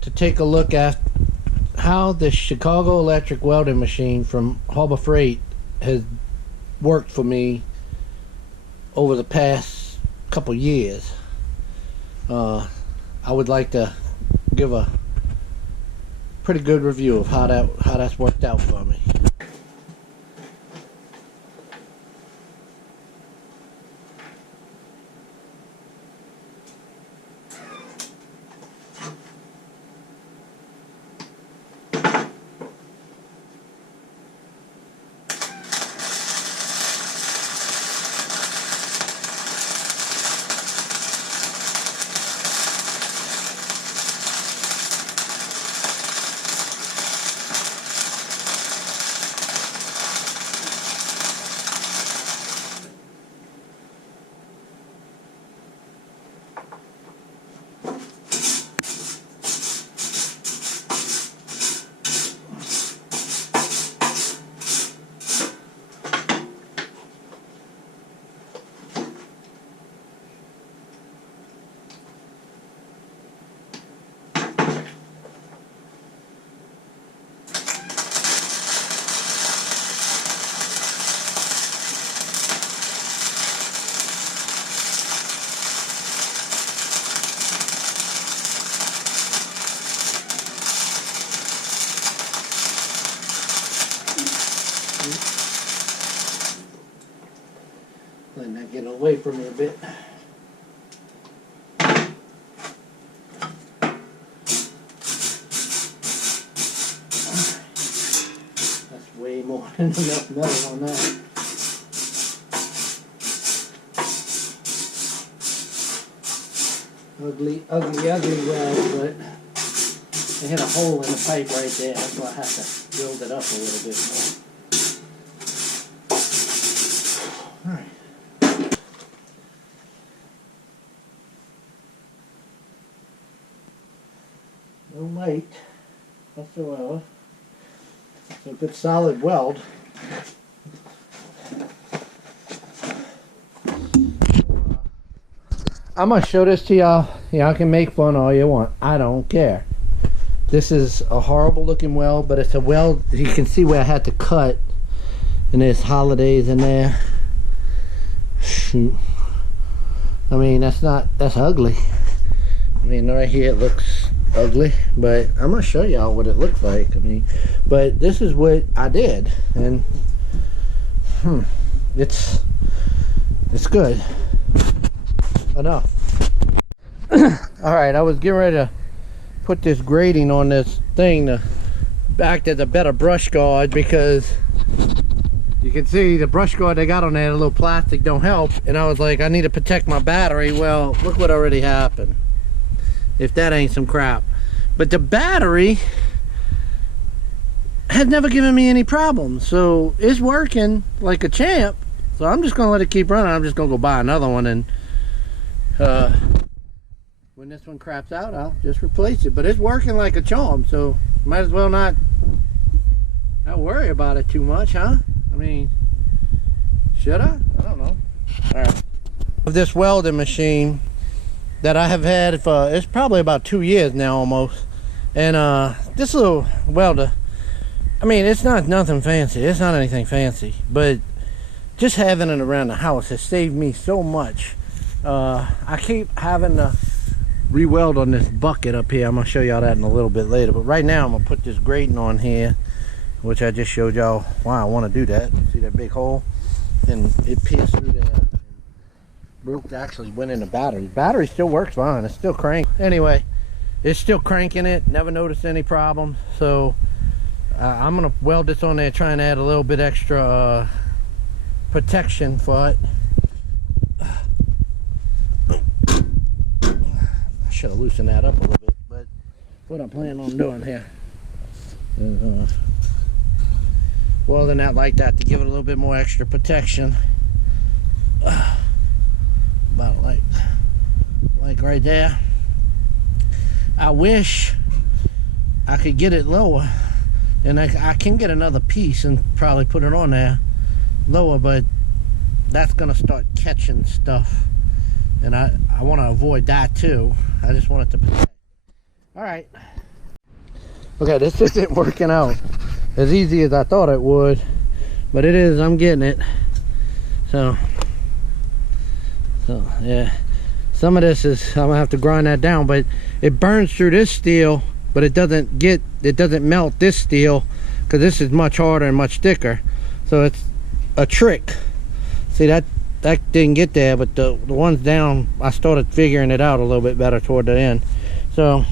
to take a look at how the Chicago electric welding machine from Harbor Freight has worked for me over the past couple years. I would like to give a pretty good review of how that's worked out for me. Letting that get away from me a bit. That's way more than enough metal on that. Ugly weld, but they hit a hole in the pipe right there. That's why I have to build it up a little bit more. Alright. No light whatsoever. It's a good solid weld. I'm going to show this to y'all. Y'all can make fun all you want. I don't care. This is a horrible looking weld, but it's a weld. You can see where I had to cut. And there's holidays in there. Shoot. I mean, that's ugly. I mean, right here it looks ugly, but I'm gonna show y'all what it looks like. I mean, but this is what I did, and it's good enough. All right, I was getting ready to put this grating on this thing to act as a better brush guard, because you can see the brush guard they got on there, the little plastic, don't help. And I was like, I need to protect my battery. Well, look what already happened. If that ain't some crap. But the battery has never given me any problems, so it's working like a champ. So I'm just gonna let it keep running. I'm just gonna go buy another one, and when this one craps out, I'll just replace it. But it's working like a charm, so might as well not worry about it too much, huh? I mean, should I? I don't know. All right. This welding machine that I have had for, it's probably about 2 years now almost. And this little welder, I mean, it's not nothing fancy. It's not anything fancy, but just having it around the house has saved me so much. I keep having to re-weld on this bucket up here. I'm gonna show y'all that in a little bit later, but right now I'm gonna put this grating on here, which I just showed y'all why I want to do that. See that big hole? And it pierced through there. Broke, actually went in the battery. Battery still works fine. It's still crank. Anyway, it's still cranking it. Never noticed any problems. So I'm gonna weld this on there, try and add a little bit extra protection for it. I should have loosened that up a little bit, but what I'm planning on doing here is welding that like that to give it a little bit more extra protection. About like right there. I wish I could get it lower, and I can get another piece and probably put it on there lower, but that's gonna start catching stuff, and I want to avoid that too. I just want it to protect. All right, Okay, this isn't working out as easy as I thought it would, but it is. I'm getting it. So yeah, some of this is, I'm gonna have to grind that down, but it burns through this steel, but it doesn't melt this steel, because this is much harder and much thicker. So it's a trick. See, that didn't get there, but the ones down, I started figuring it out a little bit better toward the end. So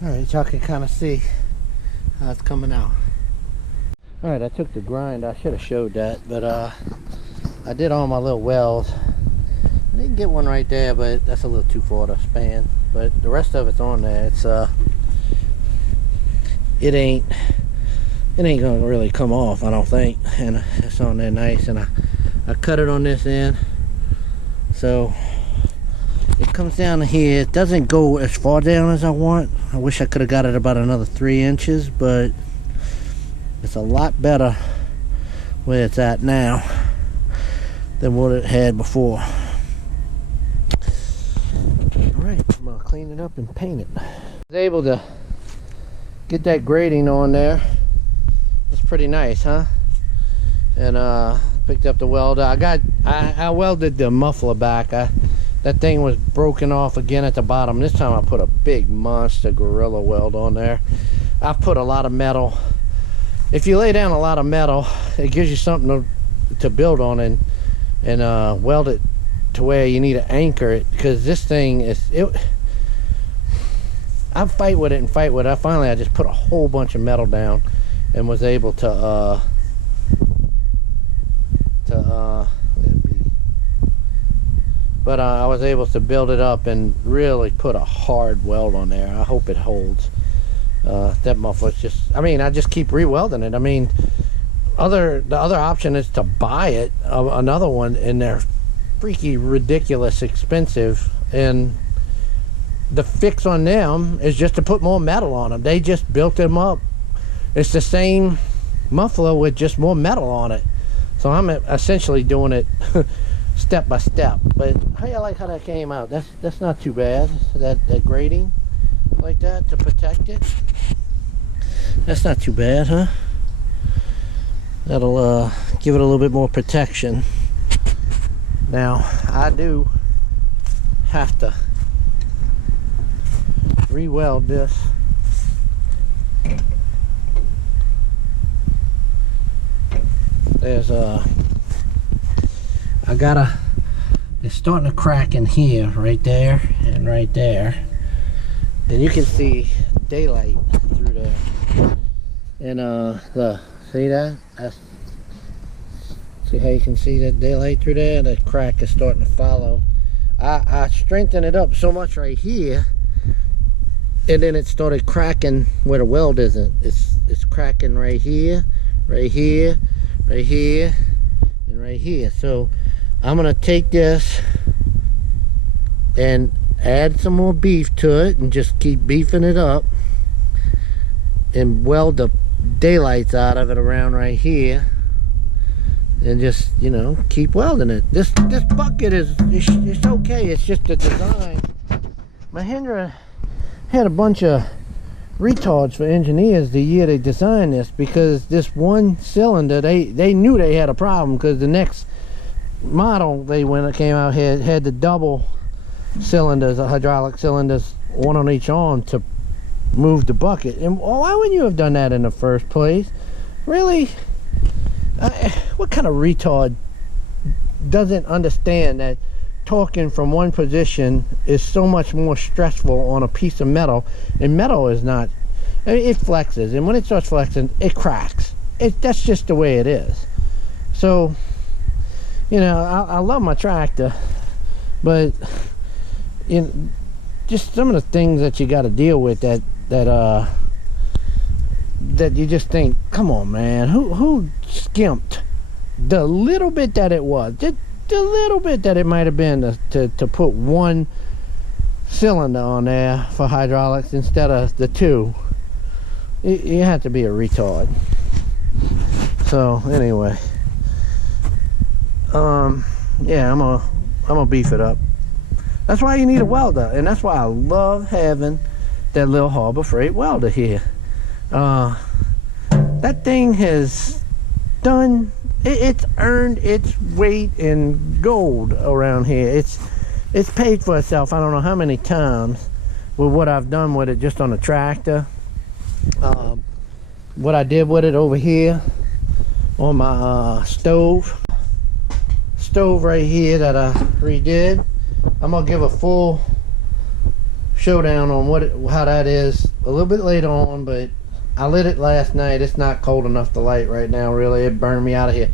alright, y'all can kind of see how it's coming out. Alright, I took the grind. I should have showed that, but I did all my little welds. I didn't get one right there, but that's a little too far to span. But the rest of it's on there. It's it ain't gonna really come off, I don't think, and it's on there nice. And I cut it on this end, so it comes down to here. It doesn't go as far down as I want. I wish I could have got it about another 3 inches, but it's a lot better where it's at now than what it had before. Alright, I'm gonna clean it up and paint it. I was able to get that grating on there. It's pretty nice, huh? And picked up the welder. I welded the muffler back. That thing was broken off again at the bottom. This time I put a big monster Gorilla weld on there. I've put a lot of metal. If you lay down a lot of metal, it gives you something to build on and weld it to where you need to anchor it, because this thing is I fight with it and fight with it. I just put a whole bunch of metal down and was able to but I was able to build it up and really put a hard weld on there. I hope it holds. That muffler's just, I mean, I just keep re-welding it. I mean, the other option is to buy it, another one, and they're freaky ridiculous expensive, and the fix on them is just to put more metal on them. They just built them up. It's the same muffler with just more metal on it. So I'm essentially doing it step by step. But how you like how that came out? That's not too bad. That grating like that to protect it. That's not too bad, huh? That'll give it a little bit more protection. Now I do have to re-weld this. There's it's starting to crack in here, right there and right there, and you can see daylight through there. And see that? See how you can see that daylight through there? The crack is starting to follow. I strengthened it up so much right here, and then it started cracking where the weld isn't. It's cracking right here, right here, right here, and right here. So I'm gonna take this and add some more beef to it and just keep beefing it up and weld the daylights out of it around right here, and just, you know, keep welding it. This bucket it's okay. It's just the design. Mahindra had a bunch of retards for engineers the year they designed this, because this one cylinder, they knew they had a problem, because the next model when it came out here had the double cylinders, the hydraulic cylinders, one on each arm to move the bucket. And why wouldn't you have done that in the first place? Really? What kind of retard doesn't understand that torquing from one position is so much more stressful on a piece of metal? And metal is not, I mean, it flexes, and when it starts flexing, it cracks. That's just the way it is. So, you know, I love my tractor, but you know, just some of the things that you got to deal with that you just think, come on, man, who skimped the little bit that it was, just the little bit that it might have been to put one cylinder on there for hydraulics instead of the two. You have to be a retard. So anyway, yeah, I'm gonna beef it up. That's why you need a welder, and that's why I love having that little Harbor Freight welder here. That thing has done, it's earned its weight in gold around here. It's paid for itself. I don't know how many times with what I've done with it just on the tractor. What I did with it over here on my stove right here that I redid. I'm gonna give a full showdown on how that is a little bit later on, but I lit it last night. It's not cold enough to light right now, really. It burned me out of here.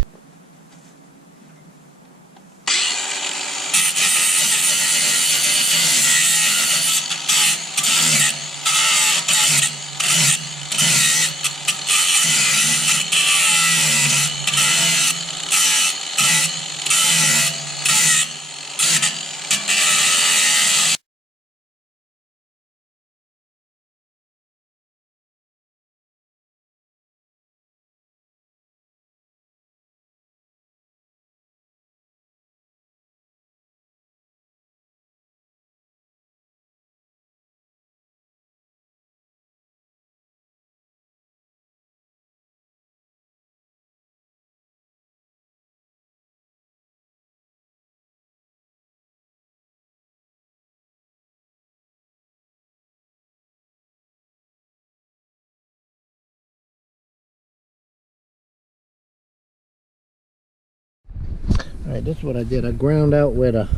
Alright, this is what I did. I ground out where the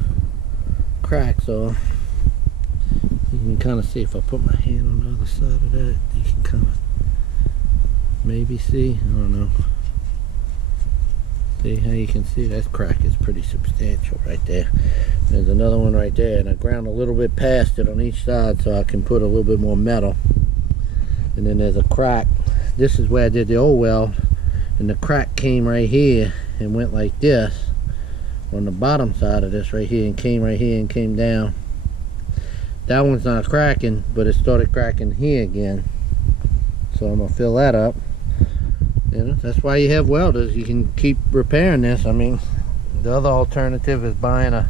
cracks are. You can kind of see if I put my hand on the other side of that. You can kind of maybe see. I don't know. See how you can see that crack is pretty substantial right there. There's another one right there, and I ground a little bit past it on each side so I can put a little bit more metal. And then there's a crack. This is where I did the old weld, and the crack came right here and went like this on the bottom side of this right here and came right here and came down. That one's not cracking, but it started cracking here again. So I'm gonna fill that up. You know, that's why you have welders. You can keep repairing this. I mean, the other alternative is buying a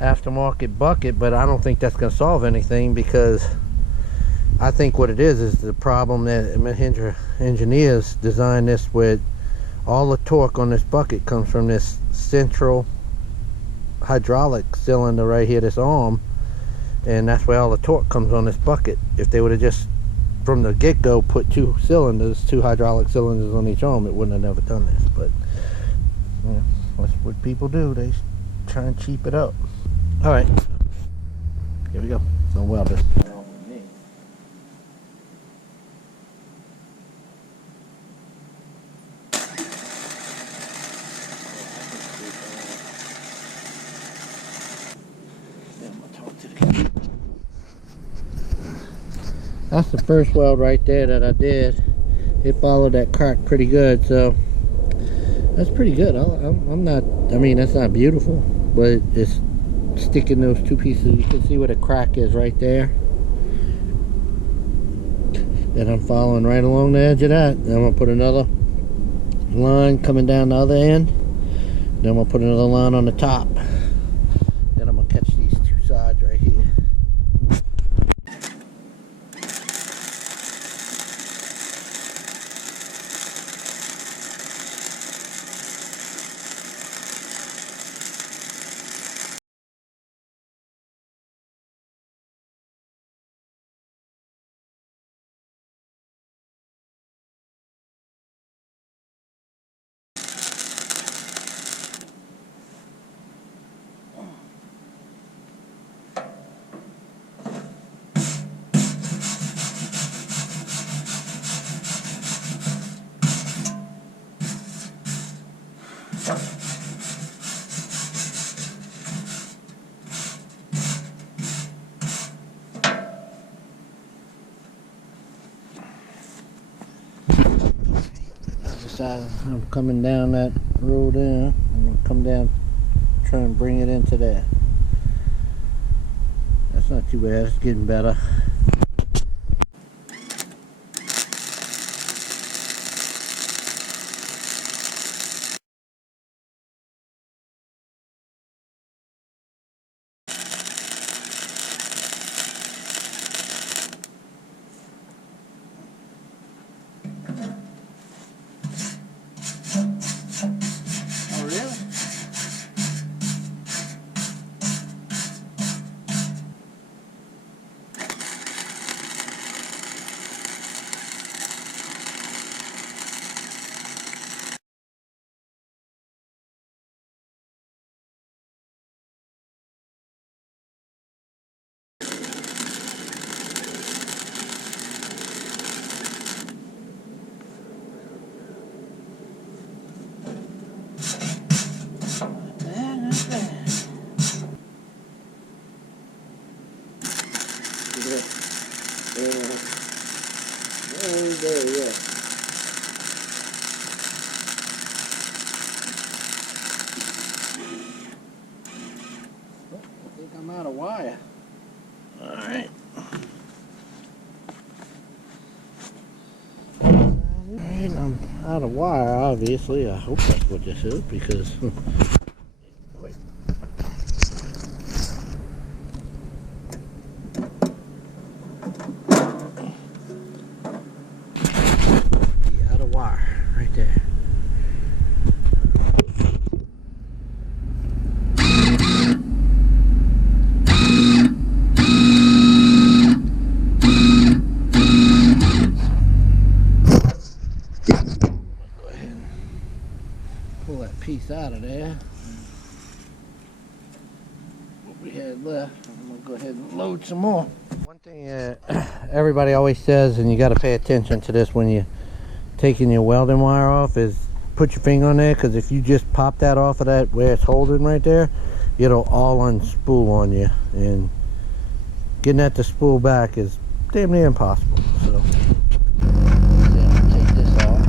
aftermarket bucket, but I don't think that's gonna solve anything, because I think what it is the problem that Mahindra engineers designed this with. All the torque on this bucket comes from this central hydraulic cylinder right here, this arm, and that's where all the torque comes on this bucket. If they would have just from the get-go put two hydraulic cylinders on each arm, it wouldn't have never done this. But yeah, that's what people do. They try and cheap it up. All right, here we go. No welders. That's the first weld right there that I did. It followed that crack pretty good, so that's pretty good. I'm not, I mean, that's not beautiful, but it's sticking those two pieces. You can see where the crack is right there. Then I'm following right along the edge of that. Then I'm gonna put another line coming down the other end. Then I'm gonna put another line on the top. Then I'm gonna catch these two sides right here. I'm coming down that road there. I'm gonna come down, try and bring it into there. That's not too bad. It's getting better. I'm out of wire. Alright. Alright, I'm out of wire, obviously. I hope that's what this is, because wait. Yeah, out of wire right there. Pull that piece out of there. What we had left, I'm gonna go ahead and load some more. One thing everybody always says, and you got to pay attention to this when you're taking your welding wire off, is put your finger on there, because if you just pop that off of that where it's holding right there, it'll all unspool on you, and getting that to spool back is damn near impossible. So take this off.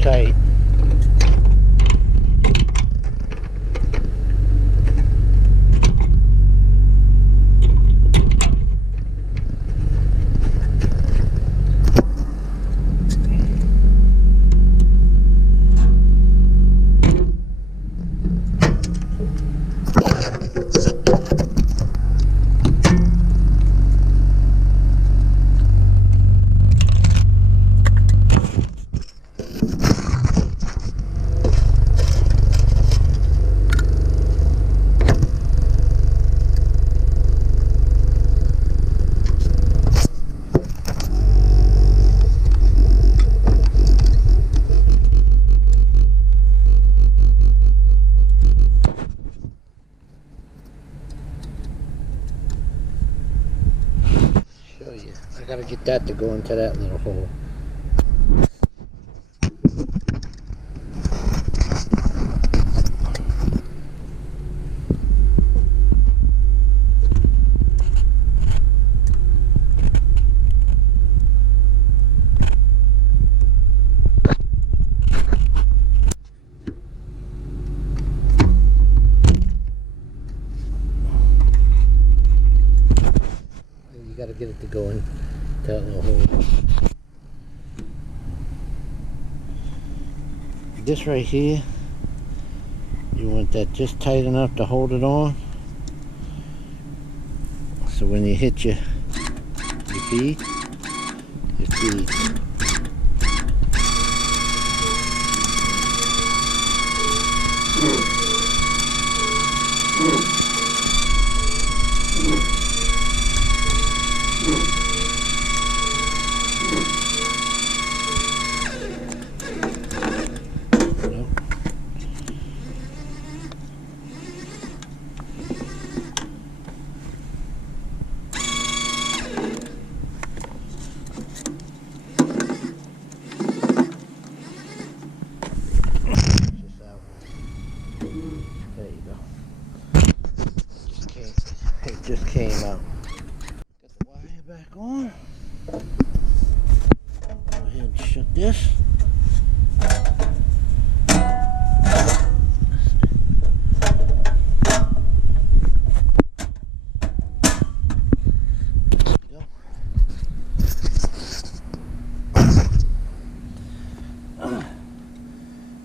tight. I gotta get that to go into that little hole. You gotta get it to go in that little hole. This right here, you want that just tight enough to hold it on, so when you hit your feed, it feeds. Just came out. Got the wire back on. Go ahead and shut this.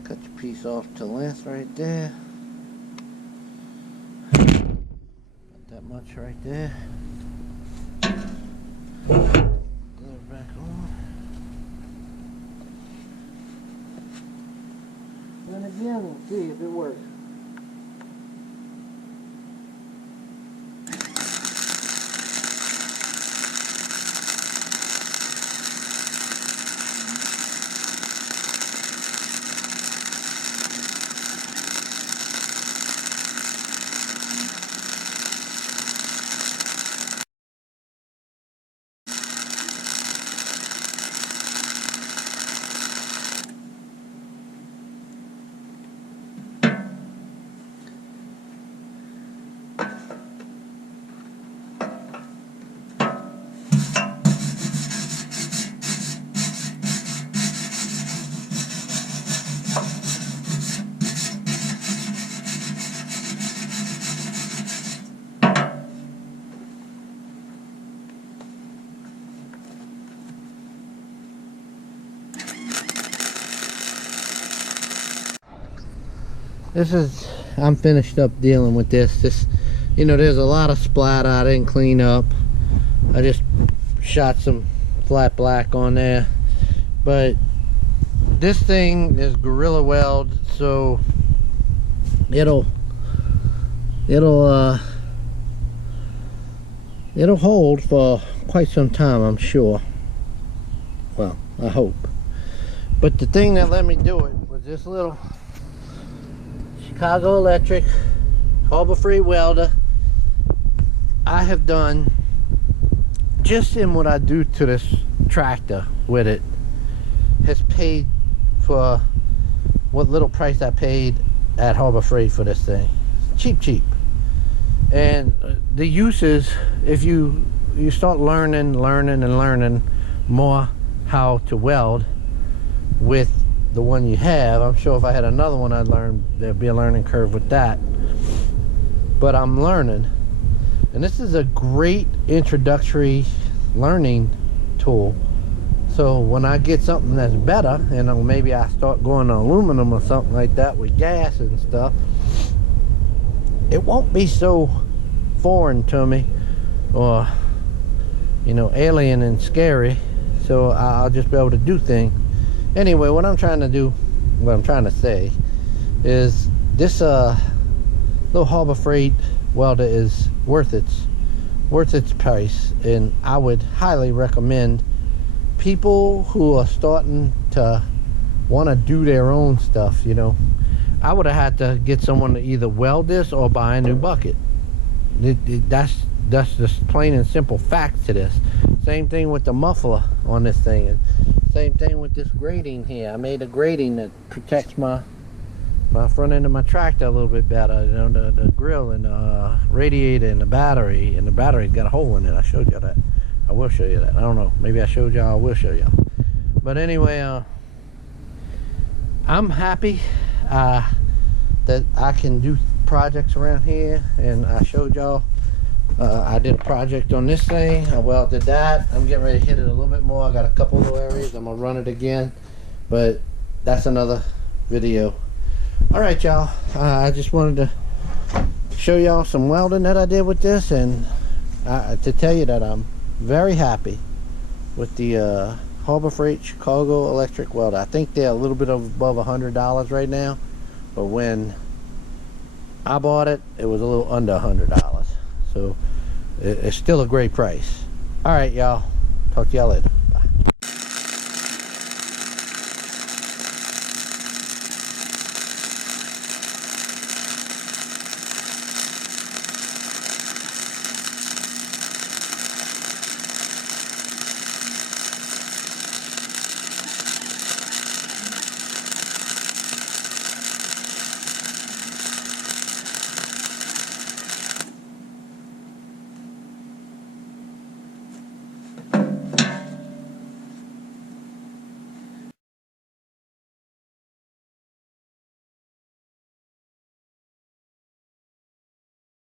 Cut your piece off to length right there. That much right there. Glue it back on. And again, we'll see if it works. I'm finished up dealing with this. You know, there's a lot of splatter I didn't clean up. I just shot some flat black on there. But this thing is Gorilla Weld, so it'll hold for quite some time, I'm sure. Well, I hope. But the thing that let me do it was this little Chicago Electric harbor-free welder. I have done just in what I do to this tractor with it has paid for what little price I paid at Harbor Freight for this thing. Cheap. And the uses, if you start learning more how to weld with the one you have. I'm sure if I had another one, I'd learn, there'd be a learning curve with that, but I'm learning, and this is a great introductory learning tool. So when I get something that's better, and maybe I start going to aluminum or something like that with gas and stuff, it won't be so foreign to me, or you know, alien and scary. So I'll just be able to do things. Anyway, what I'm trying to say is this little Harbor Freight welder is worth its price, and I would highly recommend people who are starting to want to do their own stuff. You know, I would have had to get someone to either weld this or buy a new bucket. That's just plain and simple fact to this. Same thing with the muffler on this thing, and same thing with this grating here. I made a grating that protects my front end of my tractor a little bit better. You know, the grill and the radiator and the battery, and the battery's got a hole in it. I showed you that. I will show you that. I don't know, maybe I showed y'all. I will show y'all. But anyway, I'm happy that I can do projects around here, and I showed y'all. I did a project on this thing. I welded that. I'm getting ready to hit it a little bit more. I got a couple little areas. I'm gonna run it again, but that's another video. All right, y'all. I just wanted to show y'all some welding that I did with this, and to tell you that I'm very happy with the Harbor Freight Chicago electric welder. I think they're a little bit above $100 right now, but when I bought it, it was a little under $100. So it's still a great price. All right, y'all. Talk to y'all later.